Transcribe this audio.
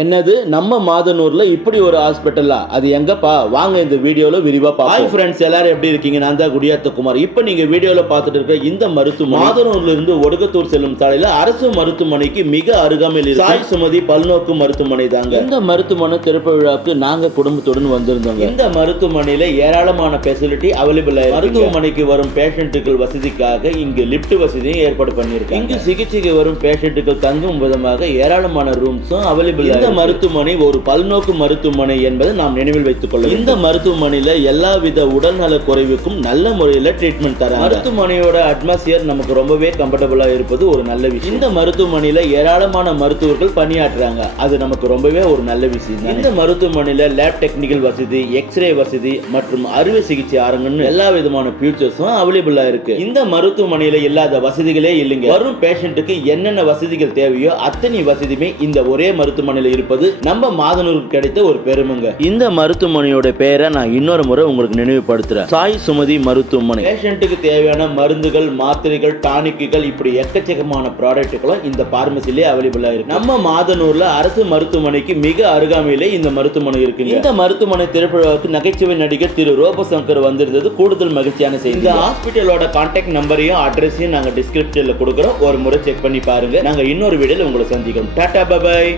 என்னது? நம்ம மாதனூர்ல இப்படி ஒரு ஹாஸ்பிட்டலா அது எங்கப்பா? வாங்க இந்த வீடியோல விரிவா ஹாய் ஃப்ரெண்ட்ஸ் எல்லாரும் எப்படி இருக்கீங்க? நான் தான் குடியாத்த குமார். இப்போ நீங்க வீடியோல பார்த்துட்டு இருக்க இந்த மருத்துவமனை மாதனூர்ல இருந்து ஒடுக்கத்தூர் செல்லும் சாலையில அரசு மருத்துவமனைக்கு மிக அருகாமையில் சாய் சுமதி பல்நோக்கு மருத்துவமனை தாங்க. இந்த மருத்துவமனை திறப்பு விழாவுக்கு நாங்க குடும்பத்துடன் வந்திருந்தோங்க. இந்த மருத்துவமனையில ஏராளமான ஃபெசிலிட்டி அவைலபிள் மருத்துவமனைக்கு வரும் பேஷண்ட்டுகள் வசதிக்காக இங்கு லிஃப்ட் வசதியும் ஏற்பாடு பண்ணியிருக்காங்க. இங்கு சிகிச்சைக்கு வரும் பேஷண்ட்டுகள் தங்கும் விதமாக ஏராளமான ரூம்ஸும் அவைலபிள் இந்த மருத்துவமனை ஒரு பல்நோக்கு மருத்துவமனை என்பதை நாம் நினைவில் வைத்துக் கொள்ள. இந்த மருத்துவமனையில எல்லாவித உடல்நல குறைவுக்கும் நல்ல முறையில் ட்ரீட்மெண்ட் தராங்க. மருத்துவமனையோட அட்மாஸ்பியர் நமக்கு ரொம்பவே கம்ஃபர்டபுளா இருப்பது ஒரு நல்ல விஷயம். இந்த மருத்துவமனையில ஏராளமான மருத்துவர்கள் பணியாற்றுறாங்க. அது நமக்கு ரொம்பவே ஒரு நல்ல விஷயம். இந்த மருத்துவமனையில லேப் டெக்னிக்கல் வசதி எக்ஸ்ரே வசதி மற்றும் அறுவை சிகிச்சை அரங்கன்னு எல்லா விதமான ஃபியூச்சர்ஸும் அவைலபிளா இருக்கு. இந்த மருத்துவமனையில இல்லாத வசதிகளே இல்லைங்க. வரும் பேஷண்ட்டுக்கு என்னென்ன வசதிகள் தேவையோ அத்தனை வசதியுமே இந்த ஒரே மருத்துவமனையில இருப்பது நம்ம மாதனூருக்கு கிடைத்த ஒரு பெருமைங்க. இந்த மருத்துவமனையோட பெயரை நான் இன்னொரு முறை உங்களுக்கு நினைவுபடுத்துறேன். சாய் சுமதி மருத்துவமனை. பேஷண்ட்டுக்கு தேவையான மருந்துகள் மாத்திரைகள் டானிக்குகள் இப்படி எக்கச்சக்கமான ப்ராடக்ட்டுகளும் இந்த பார்மசிலே அவைலபிளா இருக்கு. நம்ம மாதனூர்ல அரசு மருத்துவமனைக்கு மிக அருகாமையிலே இந்த மருத்துவமனை இருக்கு இந்த மருத்துவமனை திரைப்படத்துக்கு நகைச்சுவை நடிகர் திரு ரோபசங்கர் வந்திருந்தது கூடுதல் மகிழ்ச்சியான செய்தி. இந்த ஹாஸ்பிட்டலோட கான்டாக்ட் நம்பரையும் அட்ரஸையும் நாங்க டிஸ்கிரிப்ஷன்ல கொடுக்குறோம். ஒரு முறை செக் பண்ணி பாருங்க. நாங்க இன்னொரு வீடியோல உங்களை சந்திக்கிறோம். டாடா பபாய்